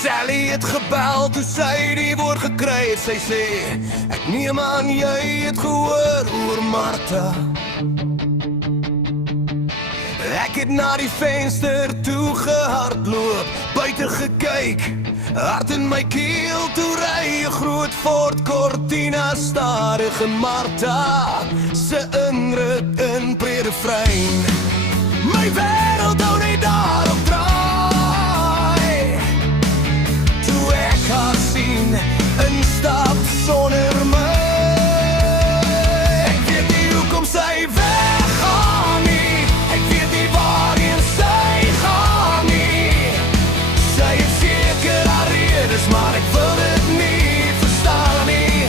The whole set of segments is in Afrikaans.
Sally het gebel toe sy die woord gekry het. Sy sê, ek neem aan jy het gehoor oor Martha. Ek het na die venster toe gehardloop, buite gekyk, hart in my keel, toe ry 'n groot Ford Cortina stadig en Martha se inrit in Predefrein. My wêreld hou net daarop draai, toe ek haar sien, instap sonder my. Ek weet nie hoekom sy weggaan nie, ek weet nie waarheen sy gaan nie. Sy het seker haar redes, maar ek wil dit nie verstaan nie.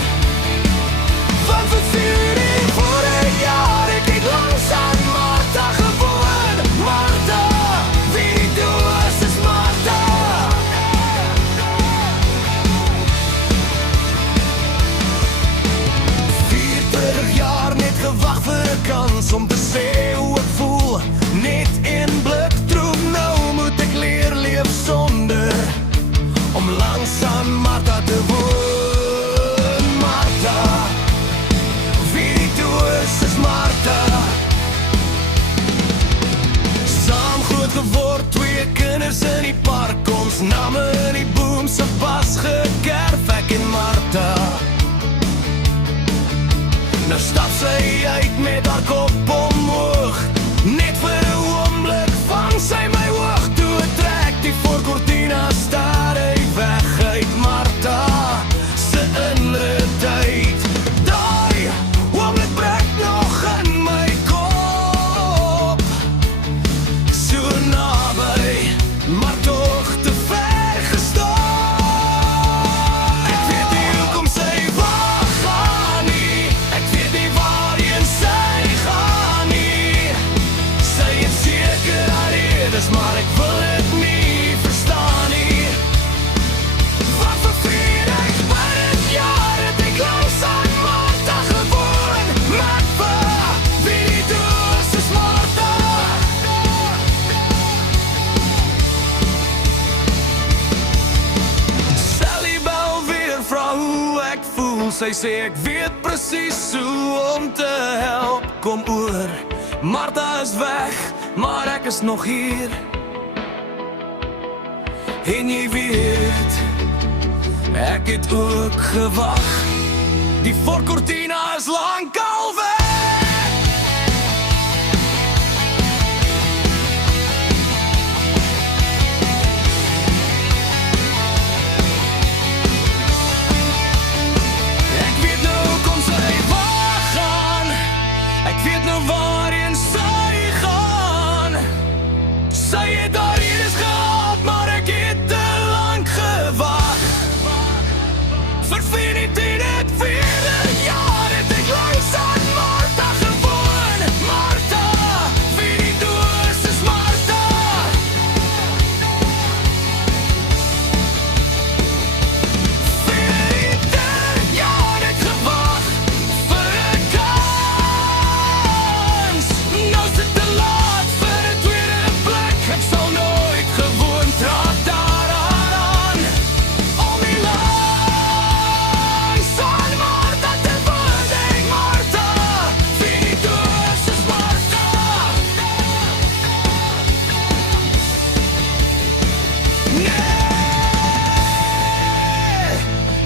Want vir 4 vorige jaar ek het langs aan Martha gewoon. Martha, wie die doos is Martha. 40 jaar net gewag vir 'n kans om te sê hoe ek voel. Net 1 blik troep, nou moet ek leer leef sonder, om langs aan Martha te woon. Martha, wie die doos is Martha. Saam groot geword, 2 kinders in die park, ons name in die boom se pas gekerf, ek en Martha. Nou stap sy uit met haar kop omhoog, net vir 'n oomblik vang sy my oog, toe trek die Ford Cortina stadig weg uit Martha se inrit uit. Daai oomblik breek nog in my kop, so naby, maar toch te ver gestop. Ek weet nie hoekom sy weggaan nie, ek weet nie waarheen sy gaan nie. Sy het seker haar redes, maar ek wil dit nie verstaan nie. Want vir 40 jaar het ek langs aan Martha gewoon. Martha, wie die doos is Martha. Sally bel weer, vra hoe ek voel. Sy sê ek weet presies hoe om te help, kom oor. Martha is weg, maar ek is nog hier. En jy weet, ek het ook gewag. Die Ford Cortina is lankal weg. Ek weet nou hoekom sy weggaan, ek weet nou waarheen sy gaan. Sy het haar redes gehad, maar ek het te lank gewag. Vir 40 jaar het ek langs aan Martha gewoon. Martha, wie die doos is Martha. 40 jaar het gewag vir 'n kans. Nou is dit te laat vir 'n tweede blik. Ek sal nooit gewoond raak daaraan, om nie langs aan Martha te woon. Hey Martha, wie die doos is Martha. Nee,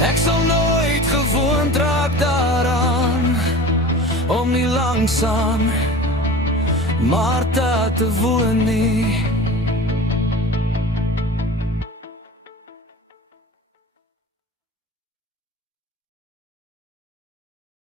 ek sal nooit gewoond raak daaraan, om nie langs aan Martha te woon nie.